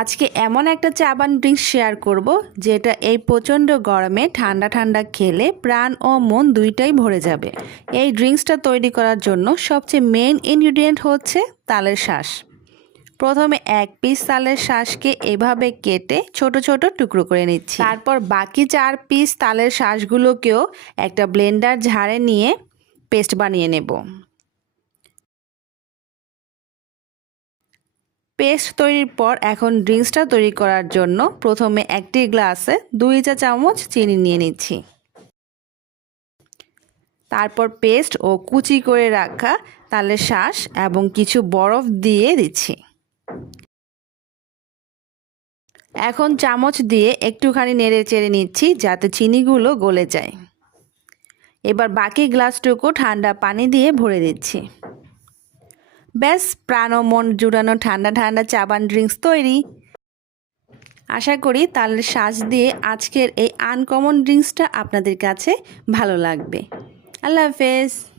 আজকে এমন একটা চাবান ড্রিঙ্কস শেয়ার করব, যেটা এই প্রচণ্ড গরমে ঠান্ডা ঠান্ডা খেলে প্রাণ ও মন দুইটাই ভরে যাবে। এই ড্রিঙ্কসটা তৈরি করার জন্য সবচেয়ে মেইন ইনগ্রিডিয়েন্ট হচ্ছে তালের শ্বাস প্রথমে এক পিস তালের শ্বাসকে এভাবে কেটে ছোট ছোট টুকরো করে নিচ্ছি। তারপর বাকি চার পিস তালের শ্বাসগুলোকেও একটা ব্লেন্ডার ঝাড়ে নিয়ে পেস্ট বানিয়ে নেব। পেস্ট তৈরির পর এখন ড্রিঙ্কসটা তৈরি করার জন্য প্রথমে একটি গ্লাসে দুই চা চামচ চিনি নিয়ে নিচ্ছি। তারপর পেস্ট ও কুচি করে রাখা তালে শ্বাস এবং কিছু বরফ দিয়ে দিচ্ছি। এখন চামচ দিয়ে একটুখানি নেড়ে চেড়ে নিচ্ছি যাতে চিনিগুলো গলে যায়। এবার বাকি গ্লাসটুকু ঠান্ডা পানি দিয়ে ভরে দিচ্ছি। ব্যাস, প্রাণ মন জুড়ানো ঠান্ডা ঠান্ডা চাবান ড্রিঙ্কস তৈরি। আশা করি তালের শ্বাস দিয়ে আজকের এই আনকমন ড্রিঙ্কসটা আপনাদের কাছে ভালো লাগবে। আল্লাহ হাফেজ।